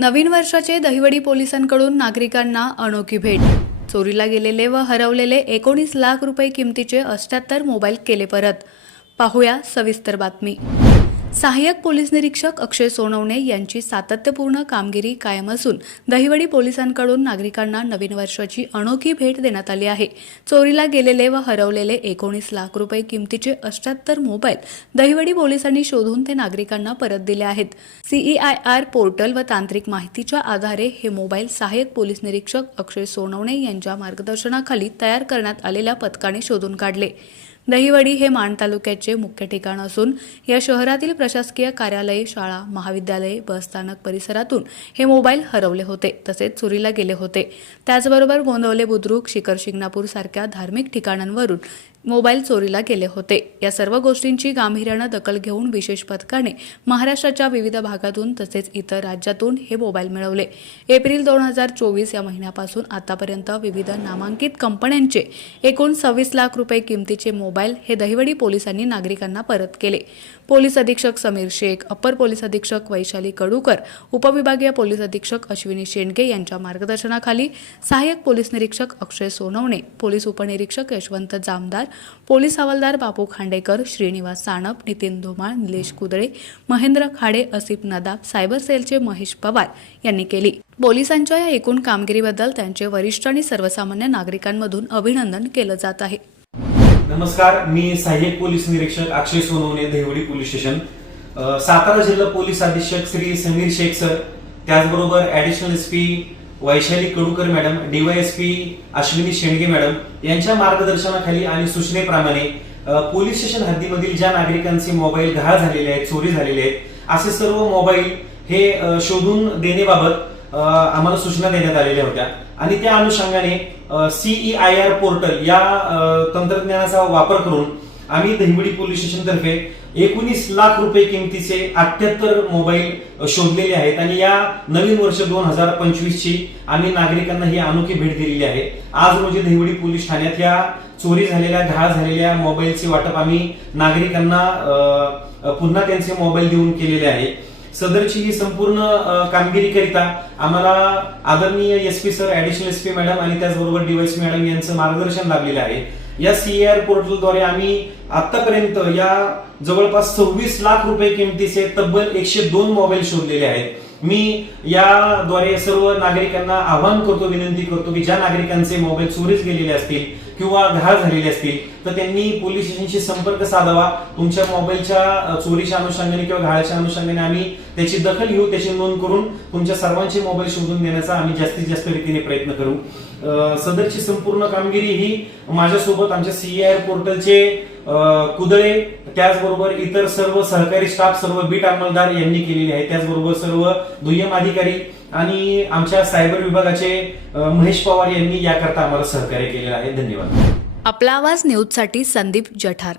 नवीन वर्षाचे दहिवडी पोलिसांकडून नागरिकांना अनोखी भेट. चोरीला गेलेले व हरवलेले एकोणीस लाख रुपये किमतीचे अष्ट्याहत्तर मोबाईल केले परत. पाहूया सविस्तर बातमी. सहाय्यक पोलीस निरीक्षक अक्षय सोनवणे यांची सातत्यपूर्ण कामगिरी कायम असून दहिवडी पोलिसांकडून नागरिकांना नवीन वर्षाची अनोखी भेट देण्यात आली आहे. चोरीला गेलेले व हरवलेले एकोणीस लाख रुपये किमतीचे अष्ट्याहत्तर मोबाईल दहिवडी पोलिसांनी शोधून ते नागरिकांना परत दिले आहेत. सीईआयआर पोर्टल व तांत्रिक माहितीच्या आधारे हे मोबाईल सहाय्यक पोलीस निरीक्षक अक्षय सोनवणे यांच्या मार्गदर्शनाखाली तयार करण्यात आलेल्या पथकाने शोधून काढले. दहिवडी हे माण तालुक्याचे मुख्य ठिकाण असून या शहरातील प्रशासकीय कार्यालये शाळा महाविद्यालये बसस्थानक परिसरातून हे मोबाईल हरवले होते तसेच चोरीला गेले होते. त्याचबरोबर गोंदवले बुद्रुक शिखर शिंगणापूर सारख्या धार्मिक ठिकाणांवरून मोबाईल चोरीला गेले होते. या सर्व गोष्टींची गांभीर्यानं दखल घेऊन विशेष पथकाने महाराष्ट्राच्या विविध भागातून तसेच इतर राज्यातून हे मोबाईल मिळवले. एप्रिल दोन हजार चोवीस या महिन्यापासून आतापर्यंत विविध नामांकित कंपन्यांचे एकूण सव्वीस लाख रुपये किमतीचे मोबाईल हे दहिवडी पोलिसांनी नागरिकांना परत केले. पोलीस अधीक्षक समीर शेख अपर पोलीस अधीक्षक वैशाली कडूकर उपविभागीय पोलीस अधीक्षक अश्विनी शेंडगे यांच्या मार्गदर्शनाखाली सहाय्यक पोलीस निरीक्षक अक्षय सोनवणे पोलीस उपनिरीक्षक यशवंत जामदार पोलीस हवालदार बापू खांडेकर श्रीनिवास साणप नितीन धुमाळ निलेश कुदळे महेंद्र खाडे असिफ नदाब सायबर सेलचे महेश पवार यांनी केली. पोलिसांच्या या एकूण कामगिरीबद्दल त्यांचे वरिष्ठ आणि सर्वसामान्य नागरिकांमधून अभिनंदन केलं जात आहे. नमस्कार मी सहाय्यक पोलीस निरीक्षक अक्षय सोनवणे देवडी पोलीस स्टेशन. सातारा जिल्हा पोलीस अधीक्षक श्री समीर शेख सर त्याचबरोबर additional S P Vaishali Kadukar madam DYSP Ashwini Shendge madam यांच्या मार्गदर्शनाखाली आणि सूचनेप्रमाणे पोलीस स्टेशन हद्दीमधील ज्या नागरिकांचे मोबाईल गहाळ झालेले आहेत चोरी झालेले आहेत असे सर्व मोबाईल हे शोधून देण्याबाबत आम्हाला सूचना देण्यात आलेल्या होत्या. आणि त्या अनुषंगाने सीई आर पोर्टल या तंत्रज्ञानाचा वापर करून आम्ही दहिवडी पोलीस स्टेशन तर्फे एकोणीस लाख रुपये किमतीचे अठ्याहत्तर मोबाईल शोधलेले आहेत. आणि या नवीन वर्ष दोन हजार पंचवीस ची आम्ही नागरिकांना ही अनोखी भेट दिलेली आहे. आज रोजी दहिवडी पोलीस ठाण्यात या चोरी झालेल्या घाळ झालेल्या मोबाईलचे वाटप आम्ही नागरिकांना पुन्हा त्यांचे मोबाईल देऊन केलेले आहे. सदरची ही संपूर्ण कामगिरीकरिता आम्हाला आदरणीय S P sir additional S P madam आणि त्याचबरोबर डीवायस मॅडम यांचं मार्गदर्शन लाभलेलं आहे. या सीआर पोर्टलद्वारे आम्ही आतापर्यंत या जवळपास सव्वीस लाख रुपये किमतीचे तब्बल एकशे दोन मोबाईल शोधलेले आहेत. मी याद्वारे सर्व नागरिकांना आवाहन करतो विनंती करतो की ज्या नागरिकांचे मोबाईल चोरीस गेलेले असतील किंवा घाळ झालेले असतील तर त्यांनी पोलीस स्टेशनशी संपर्क साधावा. तुमच्या मोबाईलच्या चोरीच्या अनुषंगाने किंवा घाळाच्या अनुषंगाने आम्ही त्याची दखल घेऊ त्याची नोंद करून तुमच्या सर्वांचे मोबाईल शोधून देण्याचा आम्ही जास्तीत जास्त रीतीने प्रयत्न करू. सदरची संपूर्ण कामगिरी ही माझ्यासोबत आमच्या सीआर पोर्टलचे कुदळे त्याचबरोबर इतर सर्व सहकारी स्टाफ सर्व बीट अंमलदार यांनी केलेली आहे त्याचबरोबर सर्व दुय्यम अधिकारी आणि आमच्या सायबर विभागाचे महेश पवार यांनी याकरता आम्हाला सहकार्य केलेलं आहे. धन्यवाद. आपला आवाज न्यूजसाठी संदीप जठार.